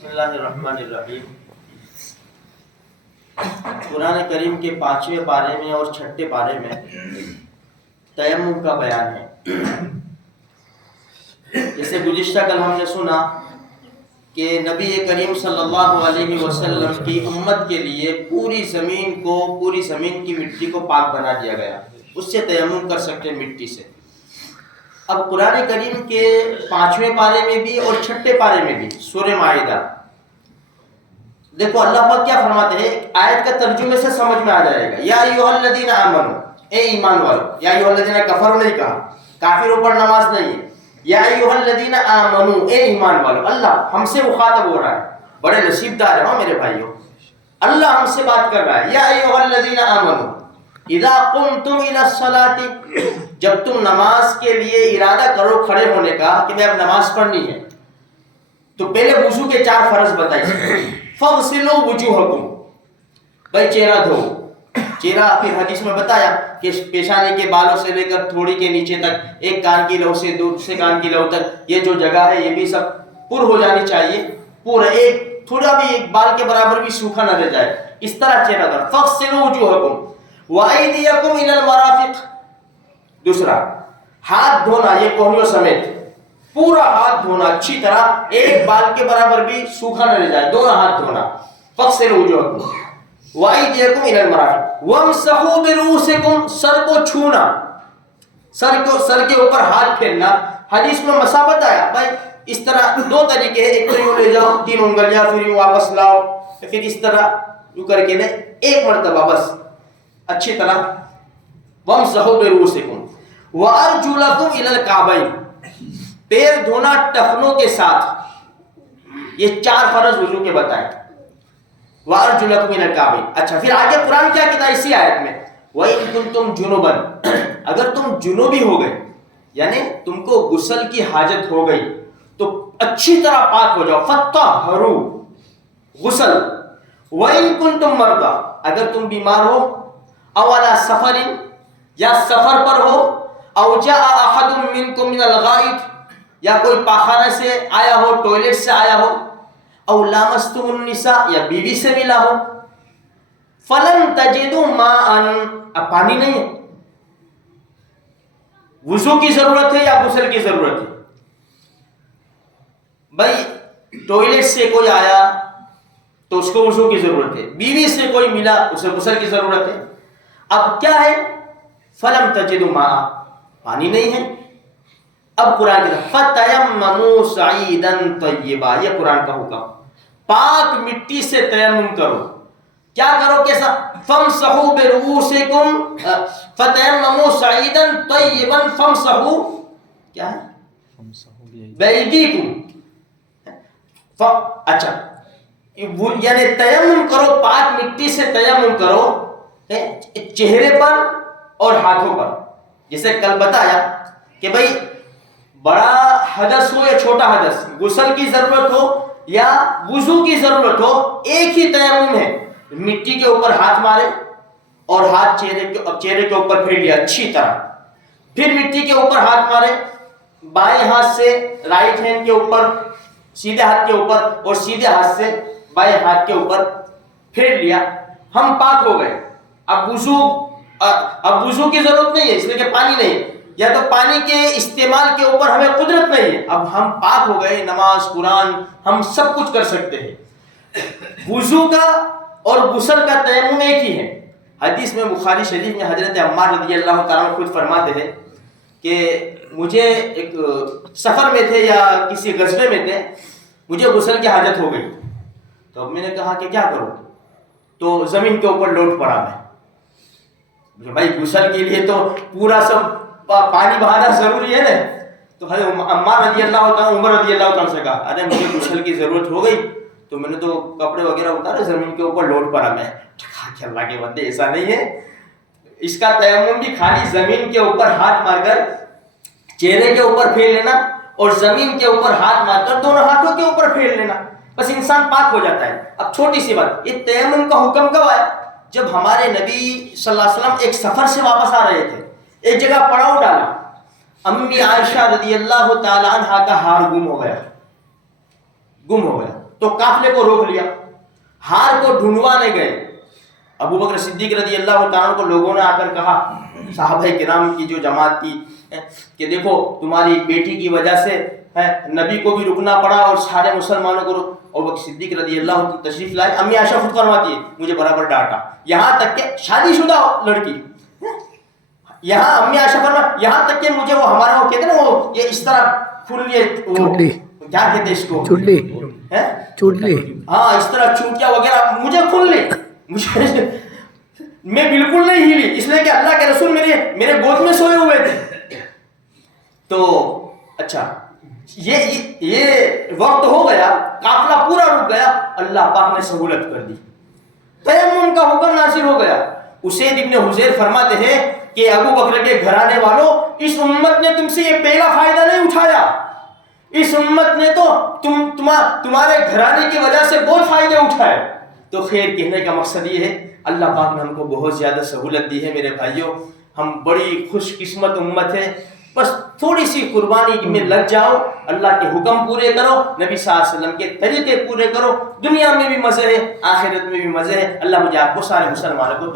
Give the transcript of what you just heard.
بسم اللہ الرحمن الرحیم۔ قرآن کریم کے 5ویں پارے میں اور 6 پارے میں تیمم کا بیان ہے۔ جیسے گزشتہ کل ہم نے سنا کہ نبی کریم صلی اللہ علیہ وسلم کی امت کے لیے پوری زمین کی مٹی کو پاک بنا دیا گیا، اس سے تیمم کر سکتے مٹی سے۔ اب قرآن کریم کے 5ویں پارے میں بھی اور 6 پارے میں بھی سورہ مائدہ، دیکھو اللہ پاک کیا فرماتے ہیں، آیت کا ترجمے سے سمجھ میں آ جائے گا۔ یا ایھا الذین آمنو، اے ایمان والو، یا ایھا الذین کفروا نہیں کہا، کافروں پر نماز نہیں ہے، یا ایھا الذین آمنو، اے ایمان والو۔ اللہ ہم سے مخاطب ہو رہا ہے، بڑے نصیب دار ہیں میرے بھائیوں، اللہ ہم سے بات کر رہا ہے۔ یا ایھا الذین آمنو اذا قمتم الی الصلاۃ، جب تم نماز کے لیے ارادہ کرو کھڑے ہونے کا کہ میں اب نماز پڑھنی ہے، تو پہلے وضو کے 4 فرض بتائیے۔ فاغسلوا وجوہکم، بھائی چہرہ دھو، چہرہ پھر حدیث میں بتایا کہ پیشانی کے بالوں سے لے کر تھوڑی کے نیچے تک، ایک کان کی لو سے دوسرے کان کی لو تک یہ جو جگہ ہے یہ بھی سب پر ہو جانی چاہیے، پورا ایک تھوڑا بھی ایک بال کے برابر بھی سوکھا نہ رہ جائے، اس طرح چہرہ دھو۔ فاغسلوا وجوہکم وایدیکم الی المرافق، دوسرا ہاتھ دھونا، یہ کوہنیوں سمیت پورا ہاتھ دھونا اچھی طرح، ایک بال کے برابر بھی سوکھا نہ رہ جائے، دونوں ہاتھ دھونا۔ فاغسلوا وجوہکم وایدیکم الی المرافق وامسحوا برؤوسکم، سر کو چھونا، سر کے اوپر ہاتھ پھیرنا۔ حدیث میں مسح بتایا، بھائی اس طرح 2 طریقے ہیں، ایک تو یوں لے جاؤ 3 انگلیاں، پھر یوں واپس لاؤ، پھر اس طرح یوں کر کے لے، ایک مرتبہ بس اچھی طرح۔ وامسحوا برؤوسکم وارجلکم الی الکعبین، پیر دھونا ٹخنوں کے ساتھ، یہ 4 فرض وضو کے بتائے۔ وارجلکم الی الکعبین۔ اچھا پھر آگے قرآن کیا کہتا ہے اسی آیت میں، وَإِن كُنتُمْ جُنُبًا، اگر تم جنوبی ہو گئے، یعنی تم کو غسل کی حاجت ہو گئی تو اچھی طرح پاک ہو جاؤ، فَطَّهَّرُوا، غسل۔ وَإِن كُنتُمْ مَرْضَىٰ، اگر تم بیمار ہو، أَوْ عَلَىٰ سَفَرٍ، یا سفر پر ہو، أَوْ جَاءَ أَحَدٌ مِّنكُم مِّنَ الْغَائِطِ، یا کوئی پاخانہ سے آیا ہو، ٹوائلٹ سے آیا ہو، أَوْ لَامَسْتُمُ النِّسَاءَ، یا بیوی سے ملا ہو، فَلَمْ تَجِدُوا مَاءً، اب پانی نہیں ہے، وضو کی ضرورت ہے یا غسل کی ضرورت ہے؟ بھائی ٹوائلٹ سے کوئی آیا تو اس کو وضو کی ضرورت ہے، بیوی سے کوئی ملا اسے غسل کی ضرورت ہے۔ اب کیا ہے، فَلَمْ تَجِدُوا مَاءً، پانی نہیں ہے۔ اب قرآن کہتا ہے فَتَيَمَّمُوا صَعِيدًا طَيِّبًا، یہ قرآن کا حکم، پاک مٹی سے تیمم کرو۔ کیا کرو کیسا، فَامْسَحُوا بِرُؤُوسِكُمْ فَتَيَمَّمُوا صَعِيدًا طَيِّبًا فَامْسَحُوا، کیا ہے، بِأَيْدِيكُمْ، اچھا یعنی تیمم کرو، پاک مٹی سے تیمم کرو چہرے پر اور ہاتھوں پر۔ جیسے کل بتایا کہ بھئی بڑا حدث ہو یا چھوٹا حدث، غسل کی ضرورت ہو یا وضو کی ضرورت ہو، ایک ہی تیمم ہے، مٹی کے اوپر ہاتھ مارے اور ہاتھ چہرے کے اوپر پھیر لیا اچھی طرح، پھر مٹی کے اوپر ہاتھ مارے، بائیں ہاتھ سے رائٹ ہینڈ کے اوپر، سیدھے ہاتھ کے اوپر، اور سیدھے ہاتھ سے بائیں ہاتھ کے اوپر پھیر لیا، ہم پاک ہو گئے۔ اب وضو کی ضرورت نہیں ہے، اس لیے کہ پانی نہیں ہے، یا تو پانی کے استعمال کے اوپر ہمیں قدرت نہیں ہے، اب ہم پاک ہو گئے، نماز قرآن ہم سب کچھ کر سکتے ہیں۔ وضو کا اور غسل کا تیمم ایک ہی ہے۔ حدیث میں بخاری شریف میں حضرت عمار رضی اللہ تعالیٰ عنہ خود فرماتے ہیں کہ مجھے ایک سفر میں تھے یا کسی غزوے میں تھے، مجھے غسل کی حاجت ہو گئی، تو اب میں نے کہا کہ کیا کروں، تو زمین کے اوپر لوٹ پڑا میں، بھائی غسل کے لیے تو پورا سب پانی بہانا ضروری ہے نا، تو حضرت عمار رضی اللہ تعالیٰ، عمر رضی اللہ تعالیٰ سے کہا ارے مجھے غسل کی ضرورت ہو گئی، تو میں نے تو کپڑے وغیرہ اتارے، زمین کے اوپر لوٹ پڑا میں، کہا کہ اللہ کے بندے ایسا نہیں ہے، اس کا تیمم بھی خالی زمین کے اوپر ہاتھ مار کر چہرے کے اوپر پھیر لینا اور زمین کے اوپر ہاتھ مار کر دونوں ہاتھوں کے اوپر پھیر لینا، بس انسان پاک ہو جاتا ہے۔ اب چھوٹی سی بات، یہ تیمم کا حکم کب آیا؟ جب ہمارے نبی صلی اللہ علیہ وسلم ایک سفر سے واپس آ رہے تھے، ایک جگہ پڑاؤ ڈالا، امی عائشہ رضی اللہ تعالی عنہا کا ہار گم ہو گیا، تو قافلے کو روک لیا, ہار کو ڈھونڈوانے گئے. ابو بکر صدیق رضی اللہ تعالیٰ کو لوگوں نے آ کر کہا, صحابہ کرام کی جو جماعت تھی, کہ دیکھو تمہاری بیٹی کی وجہ سے نبی کو بھی رکنا پڑا اور سارے مسلمانوں کو. ابو بکر صدیق رضی اللہ عنہ تشریف لائے. امی عائشہ خود فرماتی ہے مجھے برابر ڈانٹا, یہاں تک کہ شادی شدہ لڑکی, یہاں امی عائشہ فرماتی یہاں تک کہ مجھے وہ ہمارا وہ کہتے ہیں نا وہ یہ اس طرح کھل یہ کیا کہتے ہیں اس کو, چوٹلی, ہاں اس طرح چوٹیاں وغیرہ مجھے کھل لی, مجھے میں بالکل نہیں ہلی, اس لیے کہ اللہ کے رسول میرے گود میں سوئے ہوئے تھے. تو اچھا یہ وقت ہو گیا, قافلہ پورا رک گیا, اللہ پاک نے سہولت کر دی, تیمم کا حکم نازل ہو گیا. اسید ابن حذیر فرماتے ہیں کہ ابو بکر کے گھرانے والوں, اس امت نے تم سے یہ پہلا فائدہ نہیں اٹھایا, اس امت نے تو تمہارے گھرانے کی وجہ سے بہت فائدے اٹھائے. تو خیر کہنے کا مقصد یہ ہے اللہ پاک نے ہم کو بہت زیادہ سہولت دی ہے میرے بھائیوں, ہم بڑی خوش قسمت امت ہے. بس تھوڑی سی قربانی میں لگ جاؤ, اللہ کے حکم پورے کرو, نبی صلی اللہ علیہ وسلم کے طریقے پورے کرو, دنیا میں بھی مزے ہے آخرت میں بھی مزے ہے. اللہ مجھے آپ کو سارے مسلمانوں کو